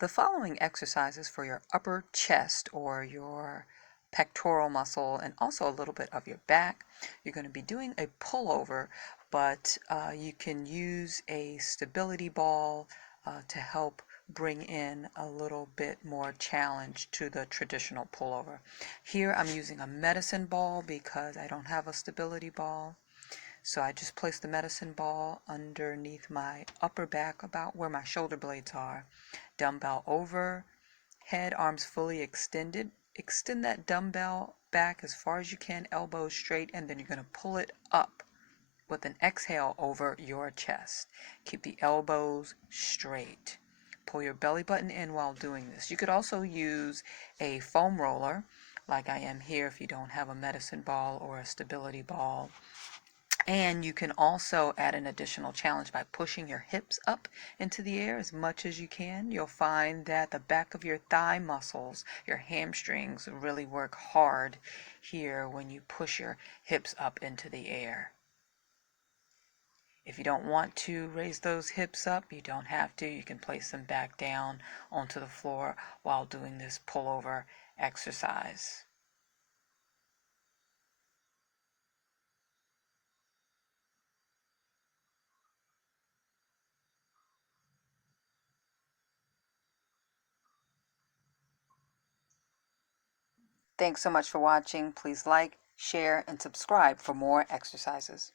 The following exercises for your upper chest or your pectoral muscle and also a little bit of your back. You're going to be doing a pullover, but you can use a stability ball to help bring in a little bit more challenge to the traditional pullover. Here I'm using a medicine ball because I don't have a stability ball. So I just place the medicine ball underneath my upper back, about where my shoulder blades are. Dumbbell over, head, arms fully extended. Extend that dumbbell back as far as you can, elbows straight, and then you're going to pull it up with an exhale over your chest. Keep the elbows straight. Pull your belly button in while doing this. You could also use a foam roller, like I am here if you don't have a medicine ball or a stability ball. And you can also add an additional challenge by pushing your hips up into the air as much as you can. You'll find that the back of your thigh muscles, your hamstrings, really work hard here when you push your hips up into the air. If you don't want to raise those hips up, you don't have to. You can place them back down onto the floor while doing this pullover exercise. Thanks so much for watching. Please like, share, and subscribe for more exercises.